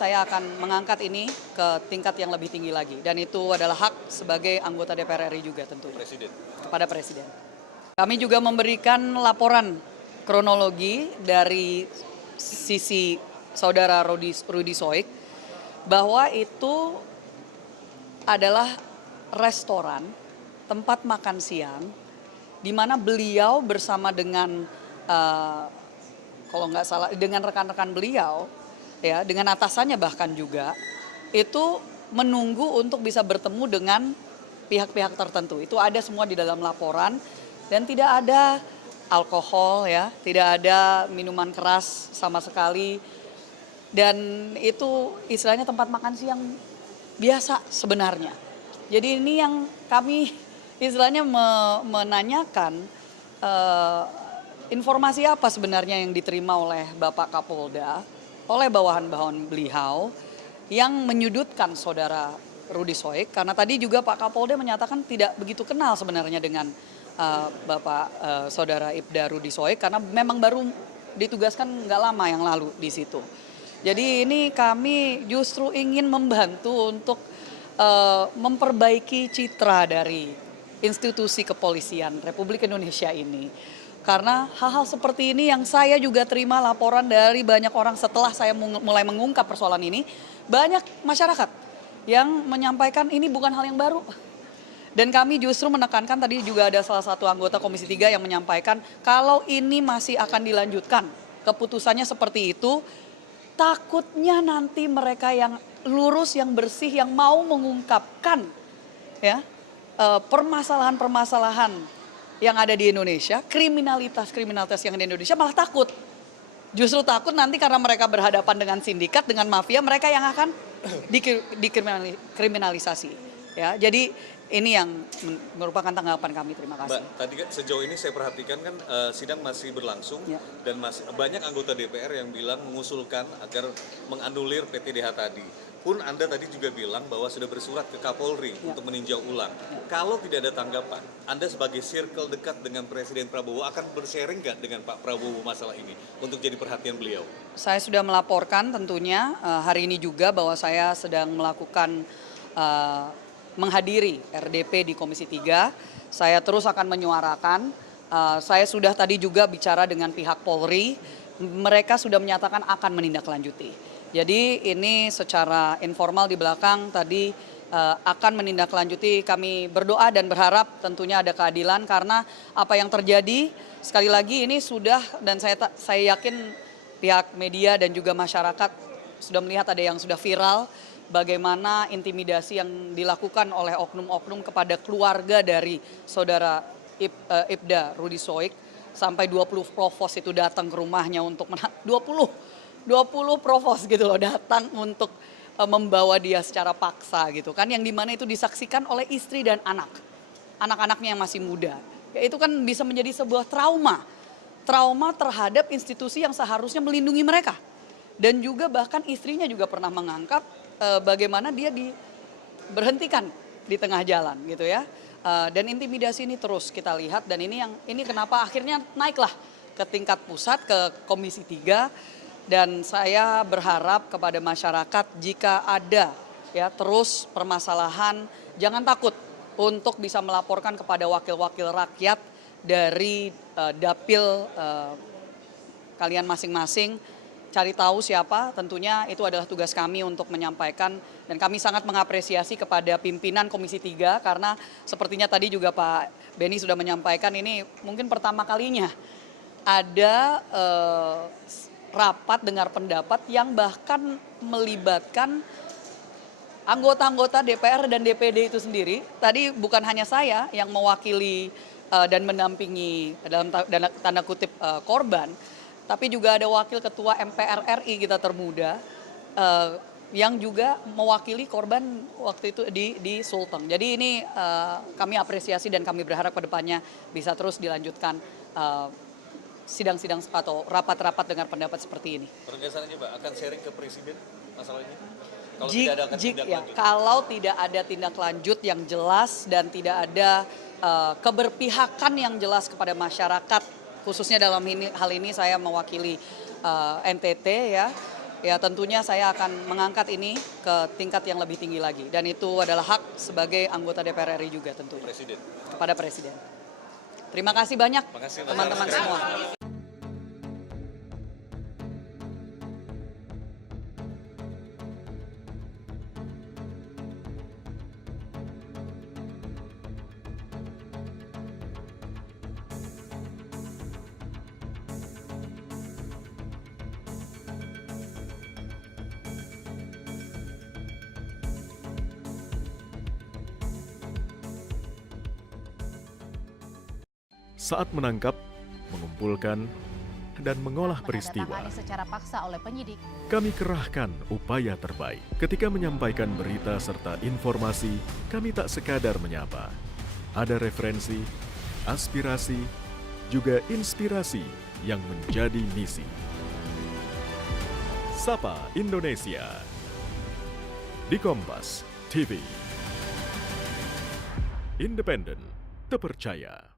Saya akan mengangkat ini ke tingkat yang lebih tinggi lagi dan itu adalah hak sebagai anggota DPR RI juga tentunya Presiden. kepada Presiden. Kami juga memberikan laporan kronologi dari sisi saudara Rudy Soik bahwa itu adalah restoran tempat makan siang di mana beliau bersama dengan kalau nggak salah dengan rekan-rekan beliau ya dengan atasannya bahkan juga itu menunggu untuk bisa bertemu dengan pihak-pihak tertentu. Itu ada semua di dalam laporan dan tidak ada alkohol ya, tidak ada minuman keras sama sekali. Dan itu istilahnya tempat makan siang biasa sebenarnya. Jadi ini yang kami istilahnya menanyakan informasi apa sebenarnya yang diterima oleh Bapak Kapolda, oleh bawahan-bawahan beliau yang menyudutkan saudara Rudy Soik. Karena tadi juga Pak Kapolda menyatakan tidak begitu kenal sebenarnya dengan Bapak saudara Ibda Rudy Soik karena memang baru ditugaskan nggak lama yang lalu di situ. Jadi ini kami justru ingin membantu untuk memperbaiki citra dari institusi kepolisian Republik Indonesia ini. Karena hal-hal seperti ini yang saya juga terima laporan dari banyak orang setelah saya mulai mengungkap persoalan ini, banyak masyarakat yang menyampaikan ini bukan hal yang baru. Dan kami justru menekankan tadi juga ada salah satu anggota Komisi 3 yang menyampaikan kalau ini masih akan dilanjutkan, keputusannya seperti itu, takutnya nanti mereka yang lurus, yang bersih, yang mau mengungkapkan ya permasalahan-permasalahan yang ada di Indonesia, kriminalitas yang ada di Indonesia malah takut. Justru takut nanti karena mereka berhadapan dengan sindikat, dengan mafia, mereka yang akan dikriminalisasi. Ya, jadi ini yang merupakan tanggapan kami. Terima kasih. Mbak, tadi kan sejauh ini saya perhatikan kan sidang masih berlangsung Ya. dan masih banyak anggota DPR yang bilang mengusulkan agar menganulir PTDH tadi. Pun Anda tadi juga bilang bahwa sudah bersurat ke Kapolri untuk meninjau ulang. Kalau tidak ada tanggapan, Anda sebagai circle dekat dengan Presiden Prabowo akan bersharing nggak dengan Pak Prabowo masalah ini untuk jadi perhatian beliau? Saya sudah melaporkan tentunya hari ini juga bahwa saya sedang melakukan menghadiri RDP di Komisi 3. Saya terus akan menyuarakan. Saya sudah tadi juga bicara dengan pihak Polri. Mereka sudah menyatakan akan menindaklanjuti. Jadi ini secara informal di belakang tadi akan menindaklanjuti. Kami berdoa dan berharap tentunya ada keadilan karena apa yang terjadi sekali lagi ini sudah dan saya yakin pihak media dan juga masyarakat sudah melihat ada yang sudah viral bagaimana intimidasi yang dilakukan oleh oknum-oknum kepada keluarga dari saudara Ibda Rudy Soik sampai 20 provos itu datang ke rumahnya untuk 20 provos gitu loh datang untuk membawa dia secara paksa gitu kan yang dimana itu disaksikan oleh istri dan anak-anaknya yang masih muda. Ya, itu kan bisa menjadi sebuah trauma terhadap institusi yang seharusnya melindungi mereka. Dan juga bahkan istrinya juga pernah mengangkat bagaimana dia diberhentikan di tengah jalan gitu ya. Dan intimidasi ini terus kita lihat dan ini kenapa akhirnya naiklah ke tingkat pusat ke Komisi 3 dan saya berharap kepada masyarakat jika ada ya terus permasalahan jangan takut untuk bisa melaporkan kepada wakil-wakil rakyat dari dapil kalian masing-masing. Cari tahu siapa, tentunya itu adalah tugas kami untuk menyampaikan dan kami sangat mengapresiasi kepada pimpinan Komisi 3 karena sepertinya tadi juga Pak Beni sudah menyampaikan ini mungkin pertama kalinya ada rapat dengar pendapat yang bahkan melibatkan anggota-anggota DPR dan DPD itu sendiri. Tadi bukan hanya saya yang mewakili dan mendampingi dalam tanda kutip korban, tapi juga ada wakil ketua MPR RI kita termuda yang juga mewakili korban waktu itu di Sulteng. Jadi ini kami apresiasi dan kami berharap ke depannya bisa terus dilanjutkan sidang-sidang atau rapat-rapat dengar pendapat seperti ini. Penegasannya Mbak akan sharing ke Presiden masalah ini? Kalau tidak ada tindak lanjut yang jelas dan tidak ada keberpihakan yang jelas kepada masyarakat, khususnya dalam hal ini saya mewakili NTT ya, ya tentunya saya akan mengangkat ini ke tingkat yang lebih tinggi lagi. Dan itu adalah hak sebagai anggota DPR RI juga tentunya. Presiden. Kepada Presiden. Terima kasih banyak Makasih, Mas teman-teman Aras. semua. Saat menangkap, mengumpulkan, dan mengolah peristiwa, Menandatangani secara paksa oleh penyidik. kami kerahkan upaya terbaik. Ketika menyampaikan berita serta informasi, kami tak sekadar menyapa. Ada referensi, aspirasi, juga inspirasi yang menjadi misi. Sapa Indonesia di Kompas TV. Independen, terpercaya.